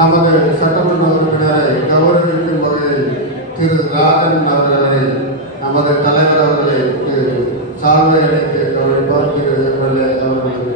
நமது சட்டமன்ற உறுப்பினரை கௌரவிக்கும் வகையில் திரு ராஜன் அவர்களை நமது தலைவர் அவர்களுக்கு சால்வை அளித்து கௌரவிப்பார் திரு எம்எல்ஏ அவர்களுக்கு.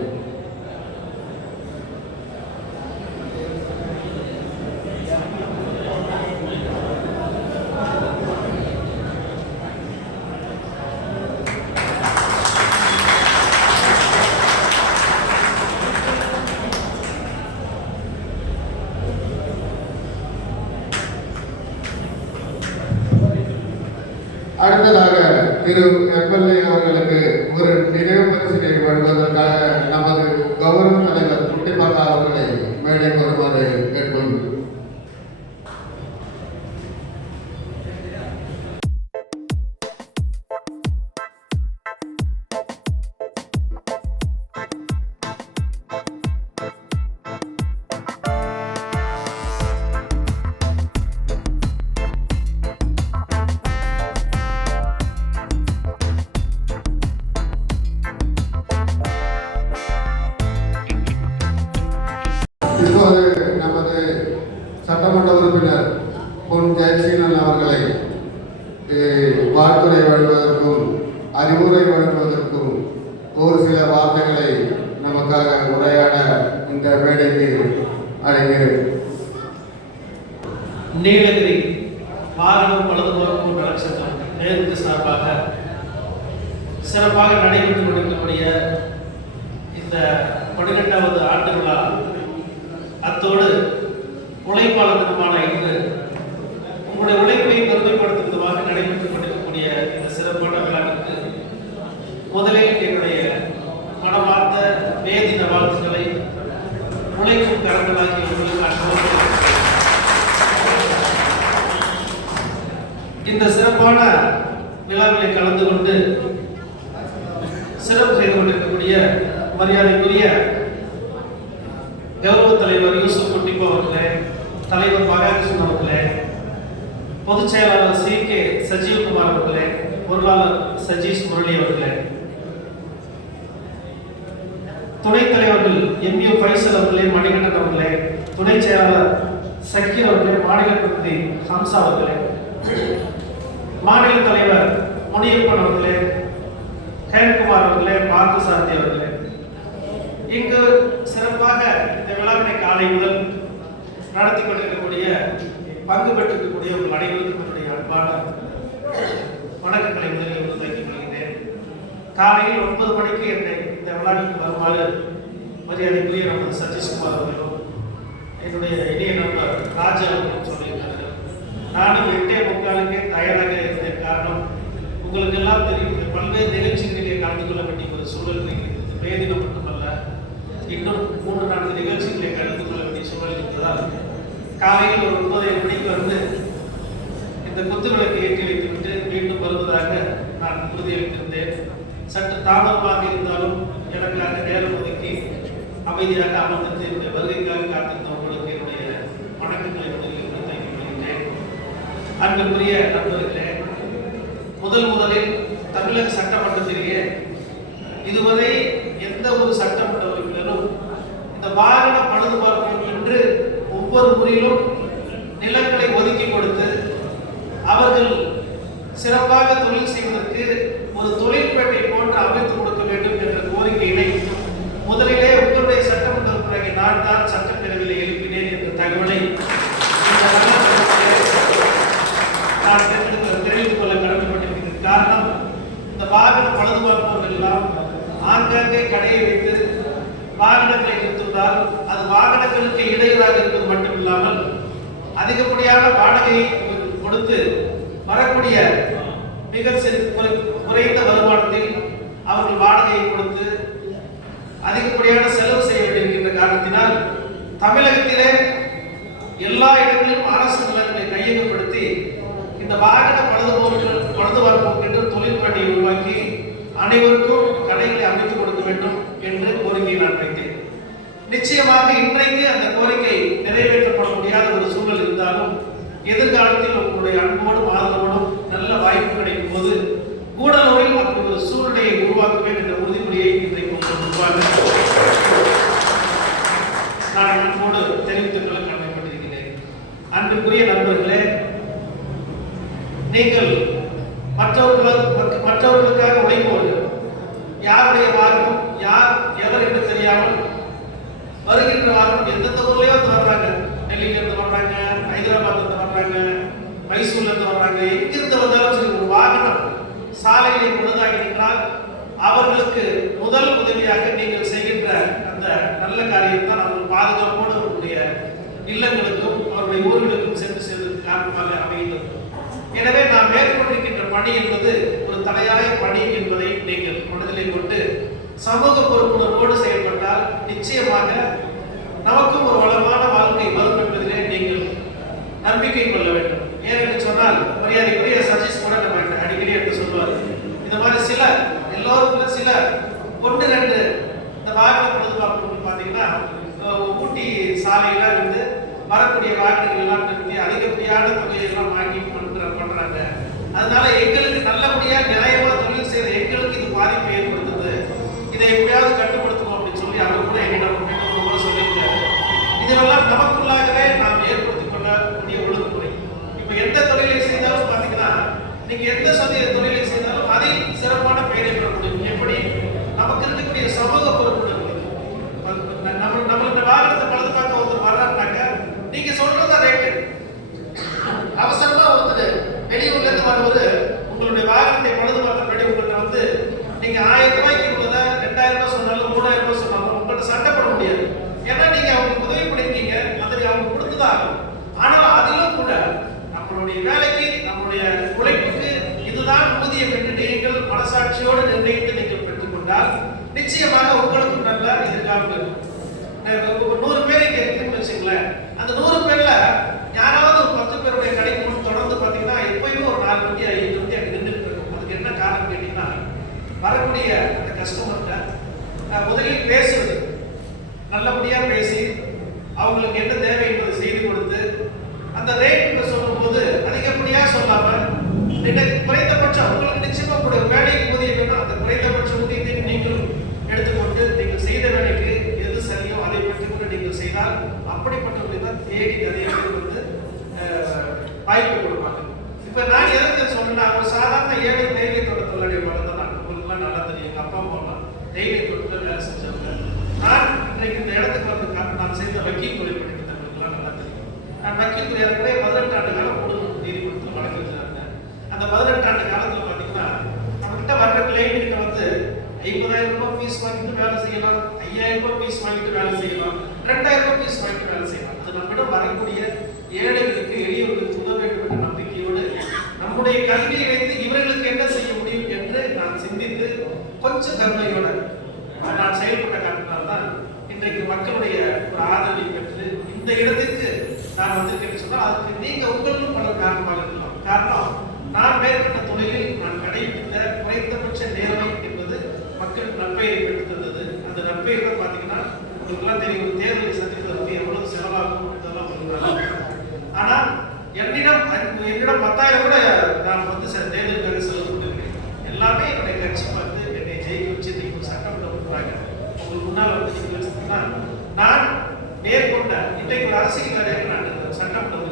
அடுத்ததாக திரு எம்எல்ஏ அவர்களுக்கு ஒரு நினைவு பரிசினை வழங்குவதற்காக நமது கௌரவ தலைவர் குட்டிப்பாக்கா அவர்களை மேடைக்கு வருமாறு கேட்டுக்கொள்கிறோம். இப்போது நமது சட்டமன்ற உறுப்பினர் பொன் ஜெயசீலன் அவர்களை வாழ்த்துறை வழங்குவதற்கும் அறிவுரை வழங்குவதற்கும் ஒரு சில வார்த்தைகளை நமக்காக உரையாட இந்த மேடைக்கு அழைக்கிறேன். நீலகிரி மாநிலம் பழுதுபோக்கு நலச்சங்கம் நேருக்கு சார்பாக சிறப்பாக நடைபெற்றுக் கொண்டிருக்கக்கூடிய இந்த 12வது ஆண்டு விழா, அத்தோடு உழைப்பாளர் தினமான இன்று உங்களுடைய உழைப்பை பெருமைப்படுத்தும் விதமாக நடைபெற்றுக் கொண்டிருக்கக்கூடிய இந்த சிறப்பான விழாவிற்கு முதலில் என்னுடைய மனமார்ந்த வேதின வாழ்த்துக்களை உழைக்கும் கரங்களாகி உங்களுக்கு இந்த சிறப்பான விழாவிலே கலந்து கொண்டு சிறப்பு செய்து கொண்டிருக்கக்கூடிய மரியாதைக்குரிய கௌரவ தலைவர் யூசுப் குட்டிப்பா அவர்களே, தலைவர் மகாகிருஷ்ணன் அவர்களே, பொதுச் செயலாளர் CK சஜீவ்குமார் அவர்களே, பொருளாளர் சஜீஷ் முரளி அவர்களே, துணைத் தலைவர்கள் MU ஃபைசல் அவர்களே, மணிகண்டன் அவர்களே, துணை செயலாளர் சக்கீர் அவர்களே, மாநில பிரதிநிதி ஹம்சா அவர்களே, மாநில தலைவர் முனியப்பன் அவர்களே, ஹேன்குமார் அவர்களே, பார்த்தசாரதி அவர்களே, இங்கு சிறப்பாக இந்த விழாவினை காலை முதல் நடத்தி கொண்டிருக்கக்கூடிய பங்கு பெற்றிருக்கக்கூடிய உங்கள் அனைவருக்கும் என்னுடைய அன்பான வணக்கங்களை முதலில் உருவாக்கிக் கொள்கிறேன். காலையில் 9 மணிக்கு என்னை இந்த விழாவிற்கு வருமாறு மரியாதைக்குரிய நமது சதீஷ்குமார் அவர்களும் என்னுடைய இனிய நண்பர் ராஜா அவர்களும் சொல்லியிருந்தார்கள். நானும் 8:45 தயாராக இருந்த காரணம் உங்களுக்கு எல்லாம் தெரியும். பல்வேறு நிகழ்ச்சிகளிலே கலந்து கொள்ள வேண்டிய ஒரு சூழல் இருக்கிறது. வேதினம் மட்டுமல்ல, இன்னும் 3-4 நிகழ்ச்சிகளை கலந்து கொள்ள வேண்டிய சூழல் இருந்ததால் காலையில் ஒரு 9:30 மணிக்கு வந்து இந்த குத்துவிளக்கு ஏற்றி வைத்துவிட்டு மீண்டும் வருவதாக நான் உறுதியளித்திருந்தேன். சற்று தாமதமாக இருந்தாலும் எனக்காக நேரம் ஒதுக்கி அமைதியாக அமர்ந்து என்னுடைய வருகைக்காக காத்திருந்த உங்களுக்கு என்னுடைய வணக்கங்களை முதலில் தெரிவித்துக் கொள்கிறேன். அன்புக்குரிய நண்பர்களே, முதலில் தமிழக சட்டமன்றத்திலேயே இதுவரை எந்த ஒரு சட்டமன்ற உறுப்பினரும் இந்த வாகன பழுதுபார்ப்பு என்று ஒவ்வொரு முறையிலும் நிலங்களை ஒதுக்கி கொடுத்து அவர்கள் சிறப்பாக தொழில் செய்வதற்கு ஒரு தொழிற்பேட்டை போன்று அமைத்துக் கொடுக்க வேண்டும் என்ற கோரிக்கையினை முதலிலே உங்களுடைய சட்டமன்ற உறுப்பினரை நான் தான் சட்டப்பேரவையில் எழுப்பினேன் என்ற தகவலை நான் தெரிவித்துக் கொள்ள கடமைப்பட்டிருக்கிறேன். காரணம், இந்த வாகன பழுதுபார்ப்பவர்கள் எல்லாம் ஆங்காங்கே கடையை வைத்து வாகனங்களை நிறுத்துவதால் அது வாகனங்களுக்கு இடையூறாக இருப்பது மட்டுமில்லாமல் அதிகப்படியான வாடகையை கொடுத்து வரக்கூடிய மிக குறைந்த வருமானத்தில் அவர்கள் வாடகையை கொடுத்து அதிகப்படியான செலவு செய்ய வேண்டியிருக்கின்ற காரணத்தினால் தமிழகத்திலே எல்லா இடங்களிலும் அரசு நிலங்களை கையகப்படுத்தி இந்த வாகன பழுதுபார்ப்பு என்று தொழிற்பேட்டையை உருவாக்கி அனைவருக்கும் கடைகளை அமைத்துக் கொடுக்க வேண்டும் என்று கோரிக்கையை நான் வைத்தேன். நிச்சயமாக இன்றைக்கு அந்த கோரிக்கை நிறைவேற்றப்பட முடியாத ஒரு சூழல் இருந்தாலும் எதிர்காலத்தில் உங்களுடைய அன்போடும் ஆதரவோடும் நல்ல வாய்ப்பு கிடைக்கும் போது கூடலூரில் அப்படி ஒரு சூழ்நிலையை உருவாக்குவேன் என்ற உறுதிமொழியை இன்றைக்கு உங்களுக்கு நான் அன்போடு தெரிவித்துக் கொள்ள கடமைப்பட்டிருக்கிறேன். அன்பிற்குரிய நண்பர்களே, நீங்கள் மற்றவர்களுக்காக உழைப்பவர்கள், யாருடைய வாகனம் யார் எவர் என்று தெரியாமல் வருகின்ற வாகனம் எந்தெந்த ஊர்லயோ வர்றாங்க, டெல்லியில இருந்து வர்றாங்க, ஹைதராபாத்ல இருந்து வர்றாங்க, மைசூர்ல இருந்து வர்றாங்க, எங்கிருந்து வந்தாலும் சரி ஒரு வாகனம் சாலையிலே பழுதாகி நின்றால் அவர்களுக்கு முதல் உதவியாக நீங்கள் செய்கின்ற அந்த நல்ல காரியம் தான் அவர்கள் பாதுகாப்போடு அவருடைய இல்லங்களுக்கும் அவருடைய ஊர்களுக்கும் சென்று செல்வதற்கு காரணமாக அமைகிறது. எனவே நாம் மேற்கொண்டிருக்கின்ற பணி என்பது ஒரு தலையாய பணி என்பதை நீங்கள் மனதிலே கொண்டு சமூக பொறுப்புணர்வோடு செயல்பட்டால் நிச்சயமாக நமக்கும் ஒரு வளமான வாழ்க்கை வரும் என்பதிலே நீங்கள் நம்பிக்கை கொள்ள வேண்டும். ஏனென்று சொன்னால் மரியாதைக்குரிய சஜிஸ் கூட நம்ம அடிக்கடி எடுத்து சொல்வார், இந்த மாதிரி சில எல்லோருக்குள்ள சில ஒன்று ரெண்டு இந்த வாகன பழுதுபார்ப்பு பார்த்தீங்கன்னா ஊட்டி சாலையில இருந்து வரக்கூடிய வாகனங்கள் எல்லாம் நிறுத்தி அதிகப்படியான தொகையெல்லாம் வாங்கி பண்றாங்க. அதனால எங்களுக்கு நல்லபடியா நியாயமா தொழில் செய்த எங்களுக்கு இது பாதிப்பை ஏற்படுத்துது, இதை எப்படியாவது கட்டுப்படுத்தணும் அப்படின்னு சொல்லி அவங்க கூட எங்கிட்ட சொல்லியிருக்காரு. இதெல்லாம் நமக்குள்ளாகவே நாம் ஏற்படுத்திக் கொள்ளக்கூடிய ஒழுங்குமுறை. இப்ப எந்த தொழிலை செய்தாலும் பாத்தீங்கன்னா நீங்க எந்த தொழிலை செய்தாலும் அதில் சிறப்பான பெயரை பெற முடியும். எப்படி நமக்கு இருக்கக்கூடிய சமூக பொறுப்புணர்வு, நம்மளோட வாகனத்தை பழுது பார்க்க ஒருத்தர் வர்றாருனாக்க நீங்க சொல்றதா ரேட்டு, அவசரமா ஒருத்தர் வெளியூர்ல இருந்து வருவது உங்களுடைய வாகனத்தை பழுது பார்க்க வேண்டிய உங்கள்கிட்ட வந்து நீங்க 1000 ரூபாய்க்கு உள்ளத 2000 ரூபாய் சொன்னாலும் 3000 ரூபாய் சொன்னாலும் உங்கள்கிட்ட சண்டை போட முடியாது. ஏன்னா நீங்க அவங்களுக்கு உதவி பண்ணிருக்கீங்க, அதை அவங்க கொடுத்துதான் ஆகும். ஆனால் அதிலும் கூட நம்மளுடைய வேலைக்கு நம்மளுடைய உழைப்புக்கு இதுதான் ஊதியம் என்று நீங்கள் மனசாட்சியோடு நிர்ணயித்து நீங்கள் பெற்றுக்கொண்டால் நிச்சயமாக உங்களுக்கு நல்ல எதிர்காலம் இருக்கும். 100 பேர் இங்க இருக்குன்னு வச்சுங்களேன், அந்த 100 பேர்ல யாராவது ஒரு 10 பேருடைய கடைக்கு முன் தொடர்ந்து பார்த்தீங்கன்னா எப்பயுமே ஒரு 4 வண்டி 5 வண்டி அங்கே நின்றுட்டு இருக்கும். அதுக்கு என்ன காரணம் கேட்டீங்கன்னா வரக்கூடிய அந்த கஸ்டமர்கிட்ட முதலில் பேசுவது, நல்லபடியா பேசி அவங்களுக்கு என்ன தேவை என்பதை செய்து கொடுத்து அந்த ரேட் சொல்லும் போது அதிகப்படியா சொல்லாம குறைந்தபட்சம் உங்களுக்கு நிச்சயமா கூட வேலைக்கு ஊதியம் வேணும், அந்த குறைந்தபட்ச ஊதியத்தை நீங்களும் எடுத்துக்கொண்டு நீங்கள் செய்த வேலைக்கு எது சரியோ அதை பற்றி கூட நீங்கள் செய்தால் அப்படிப்பட்டவர்களை தான் தேடி நிறைய பேர் வந்து வாய்ப்பு கொடுப்பாங்க. இப்ப நான் எதற்கு சொன்னா ஒரு சாதாரண ஏழை தைரியத்தோட தொழிலாளி வளர்ந்தா உங்களுக்குலாம் நல்லா தெரியும். எங்க அப்பா அம்மா தைரியத்தோட வேலை செஞ்சவங்க. நான் இன்றைக்கு இந்த இடத்துக்கு வந்து நான் செய்த வக்கீல் துறை படிக்கிறவங்களுக்குலாம் நல்லா தெரியும். நான் வக்கீல் துறை ஏற்கனவே 18 ஆண்டு காலம் குடும்ப நீதிமன்றத்தில் வழக்கு வச்சிருந்தேன். அந்த 18 ஆண்டு காலத்துல பாத்தீங்கன்னா நம்ம கிட்ட வர்ற கிளைண்ட் கிட்ட வந்து 50,000 ரூபாய் ஃபீஸ் வாங்கிட்டு வேலை செய்யலாம், 5,000 ரூபாய் ஃபீஸ் வாங்கிட்டு வேலை செய்யலாம், 2,000 ரூபாய் ஃபீஸ் வாங்கிட்டு வேலை செய்யலாம். அது நம்மிடம் வரக்கூடிய ஏழைகளுக்கு எளியவர்களுக்கு உதவ வேண்டும் என்ற நம்பிக்கையோடு நம்முடைய கல்வியை வைத்து இவர்களுக்கு என்ன செய்ய முடியும் என்று நான் சிந்தித்து கொஞ்சம் கருணையோட நான் செயல்பட்ட காரணத்தால்தான் இன்றைக்கு மக்களுடைய ஒரு ஆதரவை பெற்று இந்த இடத்திற்கு நான் வந்திருக்கேன்னு சொன்னால் அதுக்கு நீங்க உங்களும் பல காரணமாக இருக்கலாம். காரணம் நான் மேற்கொண்ட தொழிலில் நான் கடைபிடித்த குறைந்தபட்ச நேர்மை என்பது மக்கள் நற்பெயரை பெற்று தந்தது. அந்த நற்பெயர் தான் பார்த்தீங்கன்னா உங்களுக்குலாம் தெரியும், ஒரு தேர்தலை சந்திப்பதற்கு எவ்வளவு செலவாகும் இதெல்லாம் உங்களுக்கு. ஆனால் என்னிடம் 10,000 கூட நான் வந்து தேர்தலுக்காக செலவு கொண்டிருக்கேன். எல்லாமே என்னுடைய கட்சி பார்த்து என்னை ஜெயிக்க வச்சு நீங்கள் சட்டமன்ற கொடுக்குறாங்க. உங்களுக்கு முன்னால் வந்து நீங்கள் வச்சுருந்தீங்கன்னா நான் மேற்கொண்ட இன்றைக்கு ஒரு அரசியல்வாதியாக நான் சட்டமன்ற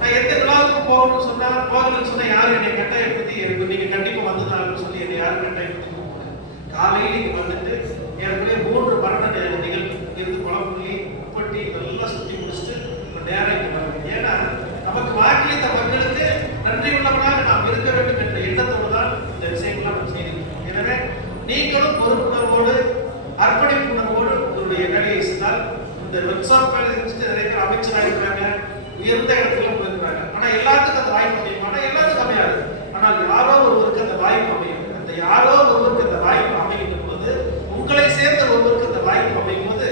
நான் எந்த விழாவுக்கு போகணும்னு போகணும்னு சொன்னா யாரும் என்னை கட்டாயப்படுத்தி எனக்கு நீங்க கண்டிப்பா வந்துதான் சொல்லி என்னை யாரும் கட்டாயப்படுத்தி காலையில் இங்க வந்துட்டு ஏற்கனவே 3 மரண நிகழ்வு இருந்து குளம்புள்ளி உப்பட்டி இதெல்லாம் சுற்றி முடிச்சுட்டு நேரம் இங்க வரணும். ஏன்னா நமக்கு வாக்களித்த மக்களுக்கு நன்றி உள்ளவனாக நாம் இருக்க வேண்டும் என்ற எண்ணத்தோடு தான் இந்த விஷயங்கள்லாம் நாம் செய்திருக்கோம். எனவே நீங்களும் பொறுப்புணர்வோடு அர்ப்பணிப்புணர்வோடு உங்களுடைய வேலையை செய்தால் இந்த வெப்சாப் வேலை செஞ்சுட்டு நிறைய பேர் அமைச்சராக இருக்கிறாங்க, உயர்ந்த இடத்துல போயிருக்கிறாங்க. ஆனா எல்லாத்துக்கும் அந்த வாய்ப்பு அமையும். ஆனா எல்லாத்துக்கும் அமையாது. ஆனால் யாரோ ஒருவருக்கு அந்த வாய்ப்பு அமையும். அந்த யாரோ ஒருவருக்கு அந்த வாய்ப்பு அமைகின்ற போது உங்களை சேர்ந்த ஒருவருக்கு அந்த வாய்ப்பு அமையும் போது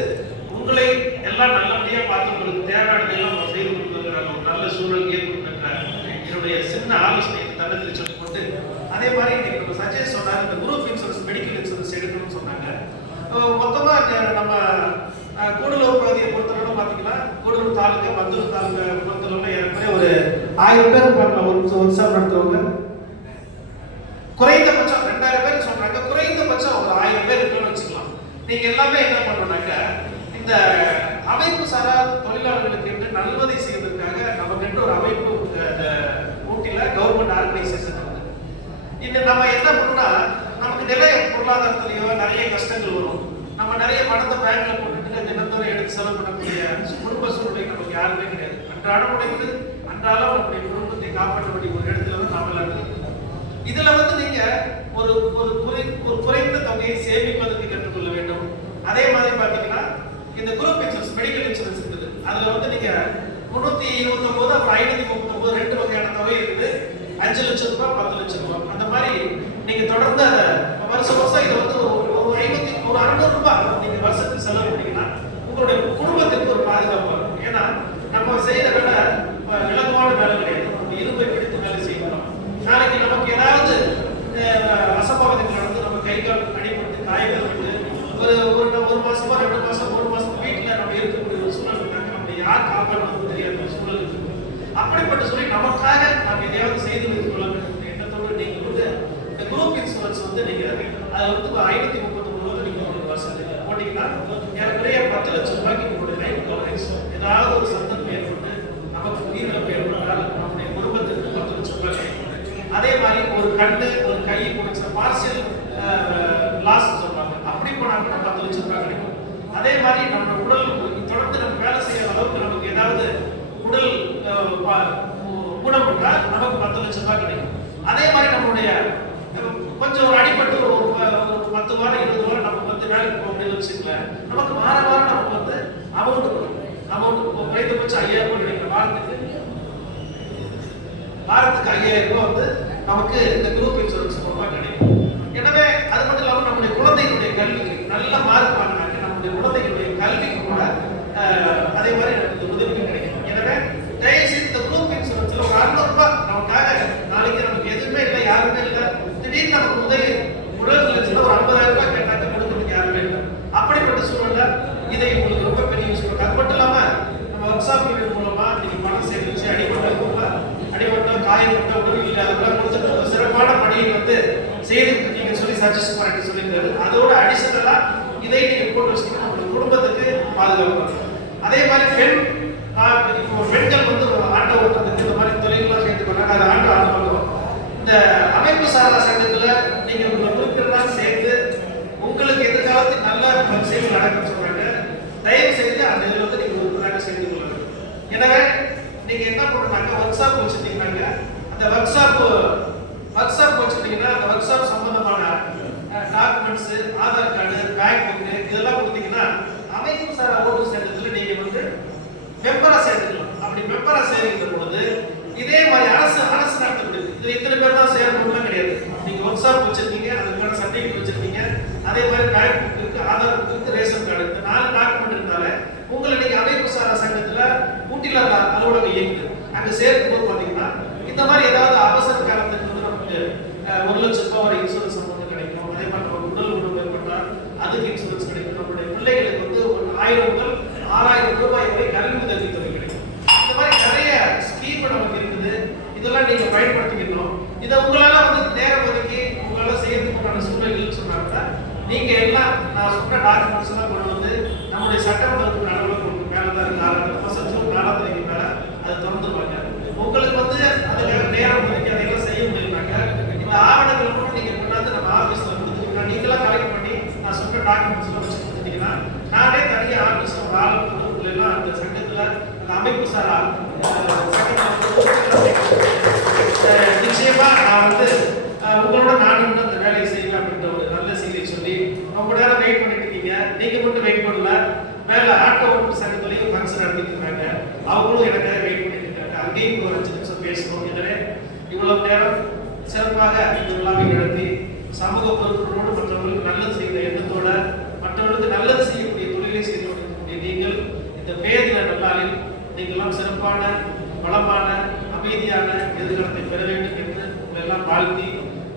உங்களை எல்லாம் நல்லபடியா பார்த்து உங்களுக்கு தேவையானதெல்லாம் செய்து கொடுக்கிற ஒரு நல்ல சூழல் ஏற்படுகின்ற என்னுடைய சின்ன ஆலோசனை தன்னத்தில் சொல்லிக் கொண்டு அதே மாதிரி இன்னைக்கு நம்ம சஜஸ்ட் சொன்னாங்க இந்த குரூப் இன்சூரன்ஸ் மெடிக்கல் இன்சூரன்ஸ் எடுக்கணும்னு சொன்னாங்க. மொத்தமா நம்ம கூடலூர் பகுதியை பொறுத்தளவு பார்த்தீங்கன்னா கூடலூர் தாலுக்கா மந்தூர் தாலுக்கா பொறுத்தளவு ஏற்கனவே ஒரு 1000 பேர் இருப்பாங்க ஒரு சார் நடத்துறவங்க. குறைந்தபட்சம் 2000 பேர் சொல்றாங்க, குறைந்தபட்சம் ஒரு 1000 பேர் இருக்குன்னு வச்சுக்கலாம். நீங்க எல்லாமே என்ன பண்ணணும்னாக்க இந்த அமைப்பு சாரா தொழிலாளர்களுக்கு என்று நல்வதை செய்வதற்காக நமக்கு ஒரு அமைப்பு ஊட்டியில கவர்மெண்ட் ஆர்கனைசேஷன் இருக்குது. இந்த நம்ம என்ன பண்ணோம்னா, நமக்கு நிறைய பொருளாதாரத்திலேயோ நிறைய கஷ்டங்கள் வரும். நம்ம நிறைய பணத்தை பேங்க்ல போட்டுட்டு தினந்தோறும் எடுத்து செலவு பண்ணக்கூடிய குடும்ப சூழ்நிலை நமக்கு யாருமே கிடையாது. அன்றாடம் உடைந்து அன்றாடம் நம்முடைய குடும்பத்தை காப்பாற்ற வேண்டிய ஒரு இடத்துல வந்து நாம இருக்கோம். இதுல வந்து நீங்க ஒரு குறைந்த தொகையை சேமிப்பதற்கு கற்றுக்கொள்ள வேண்டும். அதே மாதிரி பாத்தீங்கன்னா இந்த குரூப் இன்சூரன்ஸ், மெடிக்கல் இன்சூரன்ஸ் இருக்குது. அதுல வந்து நீங்க 329 அப்புறம் 539 ரெண்டு வகையான தொகை இருக்குது. 5 லட்சம் ரூபாய், 10 லட்சம் ரூபாய். அந்த மாதிரி நீங்க தொடர்ந்து வருஷம் இதை வந்து ஒரு 600 ரூபாய் நீங்க வருஷத்துக்கு செலவு பண்ணீங்கன்னா உங்களுடைய குடும்பத்திற்கு ஒரு பாதுகாப்பு வரும். ஏன்னா நம்ம செய்யற வேலை இலகுவான வேலை கிடையாது. நம்ம இரும்பை பிடித்து வேலை செய்யணும். நாளைக்கு நமக்கு ஏதாவது அசம்பாவிதங்கள் நடந்து நம்ம கை கால் அடிபட்டு காயங்கள் விட்டு ஒரு மாசமா 2 மாசம் 3 மாசம் வீட்டுல நம்ம இருக்கக்கூடிய ஒரு சூழல் இருந்தாங்க. நம்ம யார் காப்பாற்றணும் தெரியாத ஒரு சூழல் இருக்கு. அப்படிப்பட்ட சொல்லி நமக்காக நம்ம எதையாவது செய்து வைத்துக் கொள்ள வேண்டும் எண்ணத்தோடு நீங்க வந்து இந்த குரூப் இன்சூரன்ஸ் வந்து நீங்க அதை வந்து 539 நீங்க ஒரு வருஷத்துக்கு போட்டீங்கன்னா ஏறக்குறைய 10 லட்சம் ரூபாய்க்கு உங்களுடைய லைஃப் கவரேஜ். ஏதாவது ஒரு சந்தர்ப்பம் ஏற்பட்டு நமக்கு உயிரிழப்பு ஏற்பட்டால் நம்முடைய குடும்பத்துக்கு 10 லட்சம் ரூபாய் கிடைக்கும். அதே மாதிரி ஒரு கண்ணு ஒரு கை போன பார்சியல் லாஸ் சொல்றாங்க, அப்படி போனா கூட 10 லட்சம் ரூபாய் கிடைக்கும். அதே மாதிரி நம்ம உடல் தொடர்ந்து நம்ம வேலை செய்யற அளவுக்கு நமக்கு ஏதாவது உடல் ஊனப்பட்டால் நமக்கு 10 லட்சம் ரூபாய் கிடைக்கும். அதே மாதிரி நம்மளுடைய கொஞ்சம் ஒரு அடிபட்டு ஒரு 10 வாரம் 20 வாரம் நமக்கு வந்து வேலைக்கு போக முடியல வச்சுக்கல, நமக்கு வாரம் நமக்கு வந்து அமௌண்ட் குறைந்தபட்சம் 5000 ரூபாய் கிடைக்கும். வாரத்துக்கு 5000 ரூபாய் வந்து நமக்கு இந்த குரூப் இன்சூரன்ஸ் மூலமா கிடைக்கும். எனவே அது மட்டும் இல்லாமல் நம்முடைய குழந்தைகளுடைய கல்விக்கு நல்ல மார்க் வாங்கினாங்க, நம்முடைய குழந்தைகளுடைய கல்விக்கு கூட அதே மாதிரி நமக்கு உதவி கிடைக்கும். எனவே தயவுசெய்து இந்த குரூப் இன்சூரன்ஸ்ல ஒரு 600 ரூபாய் நமக்காக, நாளைக்கு நமக்கு எதுவுமே இல்லை, யாருமே இல்லை, திடீர்னு நமக்கு உடல் நிலைச்சுன்னா ஒரு 50,000 ரூபாய் கேட்டாங்க கொடுக்கறதுக்கு யாருமே இல்லை. அப்படிப்பட்ட சூழல்ல இதை உங்களுக்கு ரொம்ப பெரிய யூஸ் பண்ணுங்க. அது மட்டும் இல்லாம நம்ம ஒர்க் ஷாப் மூலமா நீங்க பணம் சேமிச்சு அடிபட்ட காயப்பட்ட உடல் இல்லை அதெல்லாம் கொடுத்துட்டு ஒரு சிறப்பான பணியை வந்து செய்து நீங்க சொல்லி சஜஸ்ட் பண்ணிட்டு சொல்லியிருக்காரு. அதோட அடிஷனலா இதை நீங்க போட்டு வச்சுட்டீங்கன்னா உங்களுடைய குடும்பத்துக்கு பாதுகாப்பு. அதே மாதிரி பெண்கள் வந்து ஆட்டோ ஓட்டுறதுக்கு இந்த மாதிரி தொழில்கள்லாம் சேர்த்து பண்ணாங்க, அதை ஆட்டோ பண்ணுவோம். இந்த அமைப்பு சாரா சங்கத்துல நீங்க உங்களை குறிப்பிடலாம் சேர்ந்து உங்களுக்கு எதிர்காலத்தில் நல்ல விஷயங்கள் நடக்கும் சொல்றாங்க. தயவு செய்து அந்த இதில் வந்து நீங்க உறுப்பினராக சேர்ந்து கொள்ள வேண்டும். எனவே நீங்க என்ன பண்ணுறாங்க, ஒர்க் ஷாப் வச்சுட்டீங்கன்னாங்க, அந்த ஒர்க் ஷாப் வச்சுட்டீங்கன்னா அந்த ஒர்க் ஷாப் சம்பந்தமான documents, Aadhaar card, bank book இதெல்லாம் கொடுத்தீங்கன்னா அமைப்பு சாரா ஓட்டு சங்கத்தில் நீங்க வந்து மெம்பரா சேர்ந்துக்கலாம். அப்படி மெம்பரா சேர்க்கிற பொழுது இதே மாதிரி அரசு நடத்தப்படுது. இதுல இத்தனை பேர் தான் சேரணும்லாம் கிடையாது. நீங்க ஒர்க் ஷாப் வச்சிருக்கீங்க, அதுக்கான சர்டிபிகேட் வச்சிருக்கீங்க, அதே மாதிரி பேங்க் புக் இருக்கு, ஆதார் புக் இருக்கு, ரேஷன் கார்டு இருக்கு, 4 டாக்குமெண்ட் இருந்தாலே உங்களை நீங்க அமைப்பு சாரா சங்கத்துல ஊட்டில அலுவலகம் இயங்குது. அங்க சேர்க்கும் போது பாத்தீங்கன்னா இந்த மாதிரி ஏதாவது அவசர காலத்துக்கு வந்து நமக்கு 1 லட்சம் ரூபாய் ஒரு இன்சூரன்ஸ் அமௌண்ட் கிடைக்கும். அதே மாதிரி நம்ம உடல் உணவு ஏற்பட்டால் அதுக்கு இன்சூரன்ஸ் கிடைக்கும். நம்மளுடைய பிள்ளைகளுக்கு வந்து ஒரு 1000 முதல் 6000 ரூபாய் வரை கல்வி உதவி தொகை கிடைக்கும். இந்த மாதிரி நிறைய ஸ்கீம் நமக்கு இருக்குது. இதெல்லாம் நீங்க பயன்படுத்திக்கணும். இதை உங்களால வந்து நேரம் ஒதுக்கி உங்களால செய்யறதுக்கான சூழ்நிலை சொன்னாங்கன்னா நீங்க எல்லாம் நான் சொன்ன டாக்குமெண்ட்ஸ் எல்லாம் கொண்டு வந்து நம்முடைய சட்டமன்றத்துக்கு நடவடிக்கை மேலதான் இருக்கு. ஜூன் 4ஆம் தேதி மேல அதை திறந்துருவாங்க. உங்களுக்கு வந்து அதுக்காக நேரம் ஒதுக்கி அதையெல்லாம் செய்ய முடியுமாங்க. இந்த ஆவணங்கள் கூட நீங்க கொண்டாந்து நம்ம ஆபீஸ்ல கொடுத்துட்டீங்கன்னா நீங்களாம் கலெக்ட் பண்ணி நான் சொன்ன டாக்குமெண்ட்ஸ் எல்லாம் வச்சு கொடுத்துட்டீங்கன்னா நானே தனியாக ஆபீஸ்ல ஒரு ஆள் எல்லாம் அந்த சங்கத்துல அந்த அமைப்பு சாரா நிச்சயமா நான் வந்து உங்களோட நானும் அந்த வேலையை செய்யலாம் அப்படின்ற ஒரு நல்ல செய்தியை சொல்லி ரொம்ப நேரம் வெயிட் பண்ணிட்டு இருக்கீங்க. நீங்க மட்டும் வெயிட் பண்ணல, மேல ஆட்டோ ஓட்டு சங்கத்திலையும் ஃபங்க்ஷன் நடத்திட்டு இருக்காங்க, அவங்களும் எனக்காக வெயிட் பண்ணிட்டு இருக்காங்க. அங்கேயும் ஒரு 5 நிமிஷம் பேசணும். எனவே இவ்வளவு நேரம் சிறப்பாக இந்த விழாவை நடத்தி சமூக பொறுப்புகளோடு மற்றவர்களுக்கு நல்லது செய்கிற எண்ணத்தோட மற்றவர்களுக்கு நல்லது செய்யக்கூடிய தொழிலை செய்து கொண்டிருக்கக்கூடிய நீங்கள் இந்த பேதின நல்லாளில் நீங்கள்லாம் சிறப்பான வளமான அமைதியான எதிர்காலத்தை பெற வேண்டும் என்று உங்களெல்லாம் வாழ்த்தி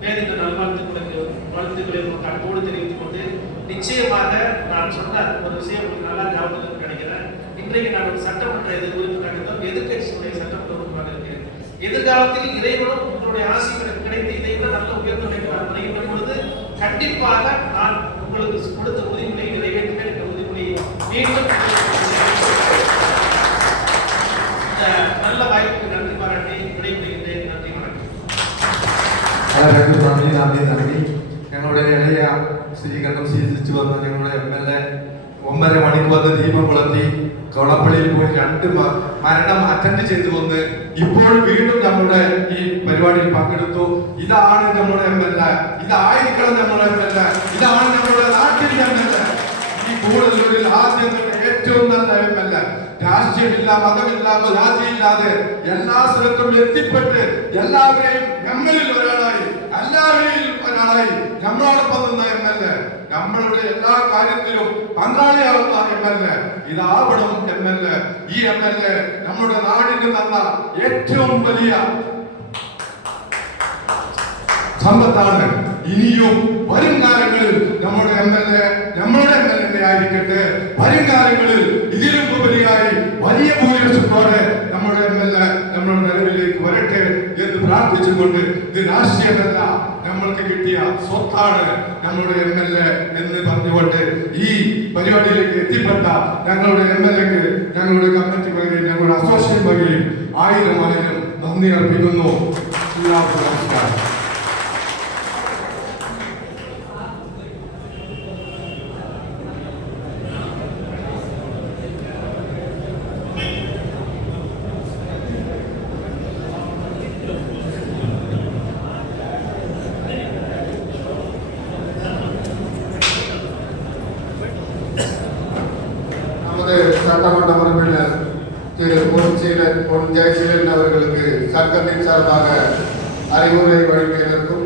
பேதின வாழ்த்துக்களை உங்களுக்கு அன்போடு தெரிவித்துக் கொண்டு நிச்சயமாக நான் சொன்ன ஒரு விஷயம் உங்களுக்கு நல்லா ஞாபகம் நினைக்கிறேன். இன்றைக்கு நான் ஒரு சட்டமன்ற உறுப்பினராக எதிர்கட்சியுடைய சட்டமன்ற உறுப்பினராக இருக்கிறேன். எதிர்காலத்தில் இறைவனும் உங்களுடைய ஆசைகளுக்கு கிடைத்து இதை விட நல்ல உயர்ந்த நிலையில் பொழுது கண்டிப்பாக நான் உங்களுக்கு கொடுத்த உறுதிமொழியை நிறைவேற்றுவேன் என்ற உறுதிமொழியை மீண்டும் நல்ல வாய்ப்புக்கு നാട്ടുകാർക്ക് നന്ദി നൽകി ഞങ്ങളുടെ ഇളയ സ്വീകരണം സ്വീകരിച്ചു വന്ന ഞങ്ങളുടെ MLA 9:30 മണിക്ക് വന്ന് ദീപം കൊളുത്തി കൊളപ്പള്ളിയിൽ പോയി 2 മരണം അറ്റൻഡ് ചെയ്തു വന്ന് ഇപ്പോൾ വീണ്ടും നമ്മുടെ ഈ പരിപാടിയിൽ പങ്കെടുത്തു. ഇതാണ് നമ്മുടെ MLA, ഇതായിരിക്കണം നമ്മുടെ MLA, ഇതാണ് നമ്മുടെ നാട്ടിൽ MLA. ഈ കൂടുതലൂരിൽ ആദ്യം തന്നെ ഏറ്റവും നല്ല MLA, രാഷ്ട്രീയമില്ല, മതമില്ല, ജാതിയില്ലാതെ എല്ലാ സ്ഥലത്തും എത്തിപ്പെട്ട് എല്ലാവരെയും നമ്മളിൽ ഒരാളായി നമ്മളോടൊപ്പം നിന്ന MLA, നമ്മളുടെ എല്ലാ കാര്യത്തിലും പങ്കാളിയാവുന്ന MLA, ഇതാവണം MLA. ഈ MLA നമ്മുടെ നാടിന് തന്ന ഏറ്റവും വലിയ സമ്പത്താണ്. ഇനിയും വരും കാലങ്ങളിൽ നമ്മുടെ MLA ആയിരിക്കട്ടെ. വരും കാലങ്ങളിൽ ഇതിലും ഉപരിയായി വലിയ ഭൂരിപക്ഷത്തോടെ നമ്മുടെ MLA നമ്മുടെ നിലവിലേക്ക് വരട്ടെ എന്ന് പ്രാർത്ഥിച്ചുകൊണ്ട്, ഇത് രാഷ്ട്രീയമല്ല, നമ്മൾക്ക് കിട്ടിയ സ്വത്താണ് നമ്മുടെ MLA എന്ന് പറഞ്ഞുകൊണ്ട് ഈ പരിപാടിയിലേക്ക് എത്തിപ്പെട്ട ഞങ്ങളുടെ MLAക്ക് ഞങ്ങളുടെ കമ്മിറ്റി വകയും ഞങ്ങളുടെ അസോസിയേറ്റ് വകയും 1000 നന്ദി അർപ്പിക്കുന്നു. നമസ്കാരം. நமது சட்டமன்ற உறுப்பினர் திரு பொன் ஜெயசீலன் அவர்களுக்கு சங்கத்தின் சார்பாக அறிவுரை வழங்கியதற்கும்